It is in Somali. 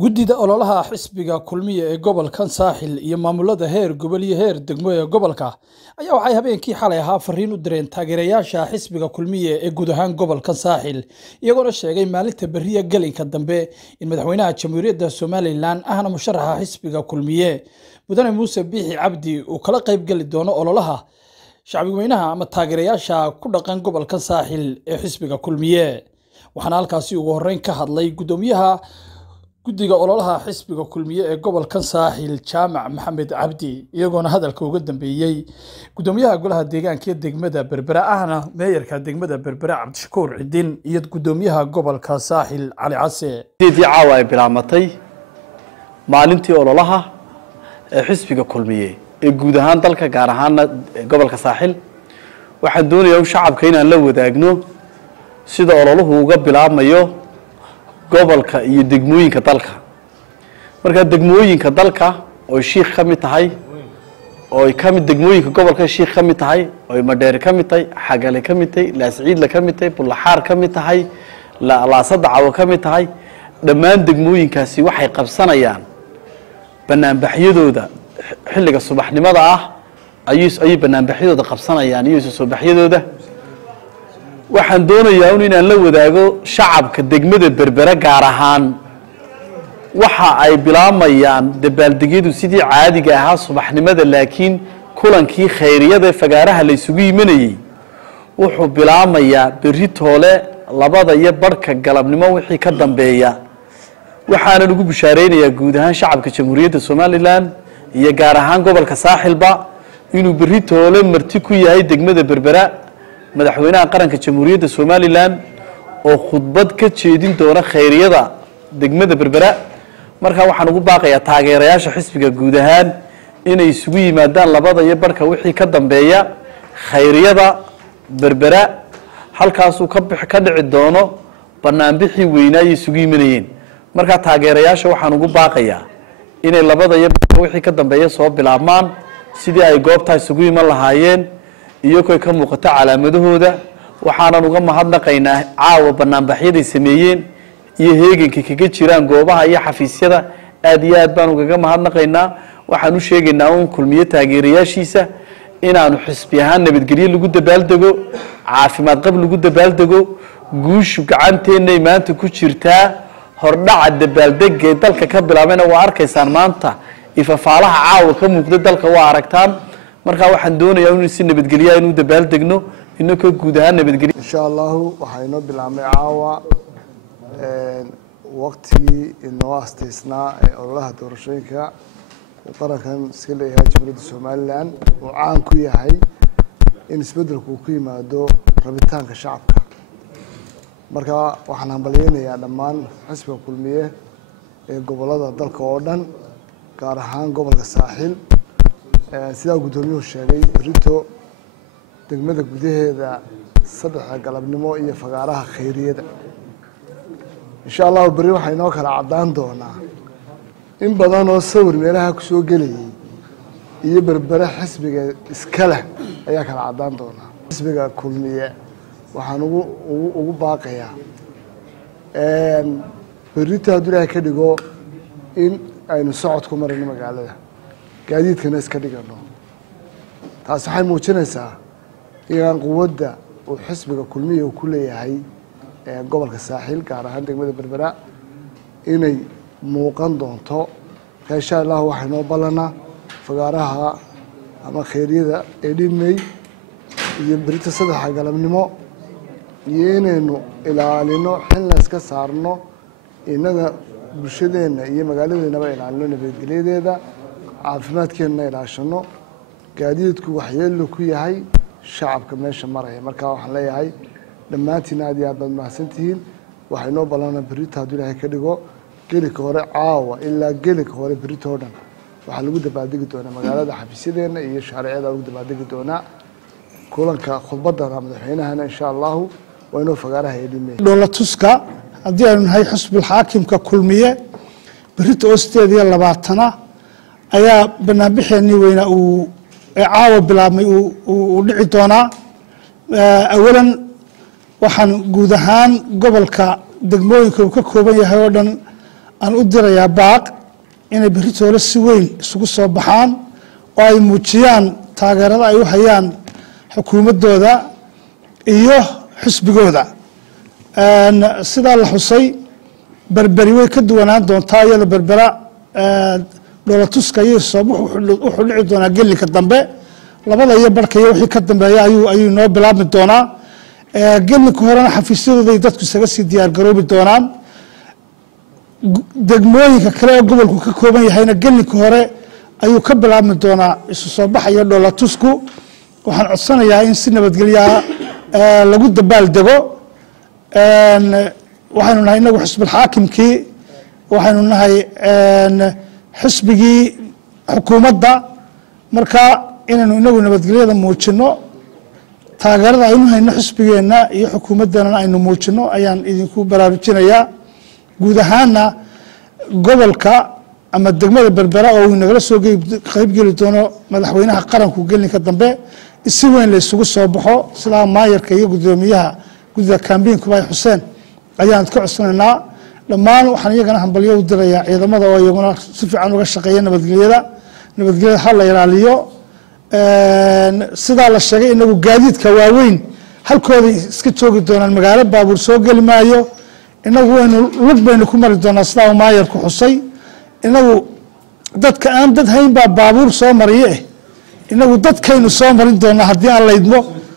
guddida ololaha xisbiga kulmiye ee gobolkan saaxil iyo maamulada heer gobol iyo heer degmo ee gobolka ayaa waxay habeenkii xalay ahaa fariin u direen taageerayaasha xisbiga kulmiye ee guud ahaan gobolkan saaxil iyagoona sheegay maalinta beriya galinka dambe in madaxweynaha jamhuuriyadda Soomaaliland ahna musharaxa xisbiga kulmiye mudane Muuse Biixi Cabdi uu kala qayb gali doono ololaha shacbigweynaha ama taageerayaasha ku dhaqan gobolkan saaxil ee xisbiga kulmiye waxaana halkaasi ugu horeyn ka hadlay gudoomiyaha guddiga ololaha xisbiga kulmiye ee gobolkan saaxil Jaamac Maxamed Cabdi iyagoona hadalka uga dambeeyay gudoomiyaha golaha deegaanka degmada Berbera ahna meeyarka degmada Berbera Cabdishakuur Cidin iyo gudoomiyaha gobolka saaxil Cali Case sidii caawa ay bilaamatay maalintii ololaha ee xisbiga kulmiye ee guud ahaan dalka gaar ahaan gobolka saaxil waxaan doonayaa shacabka inaan la wadaagno sida ololuhu uga bilaabmayo gobolka iyo degmooyinka dalka marka degmooyinka dalka oo shiikh ka mid tahay oo ka mid degmooyinka gobolka shiikh ka mid tahay oo Madheer ka mid tahay Xagale ka mid tahay Laasciid la ka mid tahay Bullaxaar ka mid tahay Laasadacaw ka mid tahay dhammaan degmooyinkaasi waxay qabsanayaan banaanbaxyadooda xilliga subaxnimada ah ay banaanbaxyadooda qabsanayaan iyo soo baxyadooda waxaan doonayaa inaan la wadaago shacabka degmada Berbera gaar ahaan waxa ay bilaamayaan dabaaldegyadu sidii caadiga ahaa subaxnimada laakiin kulankii khayriyada fagaaraha la isugu yimanayay wuxuu bilaamayaa berri toole labada iyo barka galabnimo wixii ka dambeeya waxaana ugu bishaareynayaa guud ahaan shacabka jamhuuriyadda Soomaaliland iyo gaar ahaan gobolka saaxilba inuu berri toole marti ku yahay degmada Berbera madaxweynaha qaranka jamhuuriyadda Soomaaliland oo khudbad ka jeedin doona khayriyada degmada Berbera marka waxaan ugu baaqayaa taageerayaasha xisbiga guud ahaan inay isugu yimaadaan labada iyo barka wixii ka dambeeya khayriyada Berbera halkaas uu ka dhici doono banaanbixii weynaa ay isugu yimaanayeen marka taageerayaasha waxaan ugu baaqayaa inay labada iyo barka wixii ka dambeeya soo bilaabmaan sidii ay goobta isugu yimaan lahaayeen iyagoo ka muuqata calaamadahooda waxaan uga mahadnaqaynaa caawa banaanbaxyada sameeyeen iyo heeganka kaga jiraan goobaha iyo xafiisyada aad iyo aad baan uga mahadnaqaynaa waxaan u sheegaynaa in kulmiye taageerayaashiisa inaanu xisbi ahaan nabadgelyo lagu dabaaldego caafimaad qab lagu dabaaldego guushu gacanteena maanta ku jirtaa hordhaca dabaaldega dalka ka bilaabana waa arkaysaan maanta ifafaalaha caawa ka muuqda dalka waa aragtaan marka waxaan doonayaa in si nabadgelyo inuu dabaaldegno inoo guud ahaan nabadgelyo insha Allah waxaynu bilaabnay caawa waqti inoo asteysnaa ee ololaha doorashooyinka qarankan iska leeyahay jamhuuriyadda Soomaaliland oo caan ku yahay in isbedelku ku yimaado rabitaanka shacabka marka waxaan hambalyeeynaa dhammaan xisbiga kulmiye ee gobolada dalka oo dhan gaar ahaan gobolka saaxil sida gudoomiyuhu sheegay rito degmada gudaheeda saddex galabnimo iyo fagaaraha khayriyada insha Allah bari waxay noo kala cadaan doonaa in badan oo sawir meelaha ku soo galayay iyo Berbera xisbiga iskala ayaa kala cadaan doonaa xisbiga kulmiye waxaan ugu baaqayaa berrito hadduu Ilaahay ka dhigo in aynu socod ku marino magaalada gaadiidkana iska dhigano taas waxay muujinaysaa in quwadda oo xisbiga kulmiye uu ku leeyahay gobolka saaxil gaar ahaan degmada Berbera inay muuqan doonto insha Allah waxaynu balana fagaaraha ama khayriyada ee dhimay iyo berrito saddex galabnimo iyo inaynu ilaalino xil la iska saarno inaga bulshadeena iyo magaaladeena ilaalino nabadgelyadeeda caafimaadkeena ilaashano gaadiidku waxyeello ku yahay shacabka meesha maraya marka waxaan leeyahay dhamaantiin aad iyo aad mahadsantihiin waxaynu balana berrito haddii Ilaahay ka dhigo gelika hore caawa ilaa gelika hore berrito oo dhan waxa lagu dabaaldegi doonaa magaalada xafiisyadeena iyo shaariicada lagu dabaaldegi doonaa kulanka khudbadda madaxweynahana insha Allah waa inuu fagaaraha idimay dowladtuska haddii aynu nahay xisbiga xaakimka kulmiye berrito 8 ayaa banaanbixeenii weyna uu caawa bilaabmay uu dhici doonaa awalan waxaan guud ahaan gobolka degmooyinka uu ka kooban yahay oo dhan aan u dirayaa baaq inay beritoole si weyn isugu soo baxaan oo ay muujiyaan taageerada ay u hayaan xukuumaddooda iyo xisbigooda sidaa la xusay berberi way ka duwanaan doontaa iyada berbera dhoolatuska iyo soobax wuxuu dhici doonaa gelinka dambe labada iyo barhka iyo wixii ka dambeeya ayuu noo bilaabmi doonaa gelinka horena xafiisyadooda ay dadku isaga sii diyaar garoobi doonaan degmooyinka kale oo gobolku ka kooban yahayna gelinka hore ayuu ka bilaabmi doonaa isu soo baxa iyo dhoolatusku waxaan codsanayaa in si nabadgelyaa lagu dabaal dego waxaynu nahay inagu xisbulxaakimkii waxaynu nahay xisbigii xukuumadda marka inaynu inagu nabadgelyada muujino taageerada aynu hayno xisbigeenna iyo xukuumaddana aynu muujino ayaan idinku baraarujinayaa guud ahaana gobolka ama degmada berbera oo uu nagala soo qaybgeli doono madaxweynaha qaranku gelinka dambe si weyn la isugu soo baxo sidaa maayarka iyo gudoomiyaha gudida kaambiinkuba ay xuseen ayaan ka codsanaynaa dhammaan waxaan iyagana hambalyo u dirayaa ciidamada oo iyaguna si fiican uga shaqeeya nabadgelyada ha la ilaaliyo sidaa la sheegay inagu gaadiidka waaweyn halkooda iska joogi doonaan magaalo baabuur soo geli maayo inagu waynu lug baynu ku mari doonaa sidaa maayarku xusay inagu dadka aan dad hayn baa baabuur soo mariye inagu dadkaynu soo marin doonaa haddii aan laydmo